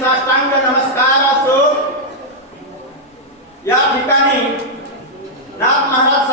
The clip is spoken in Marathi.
साष्टांग नमस्कार असो. या ठिकाणी नाथ महाराज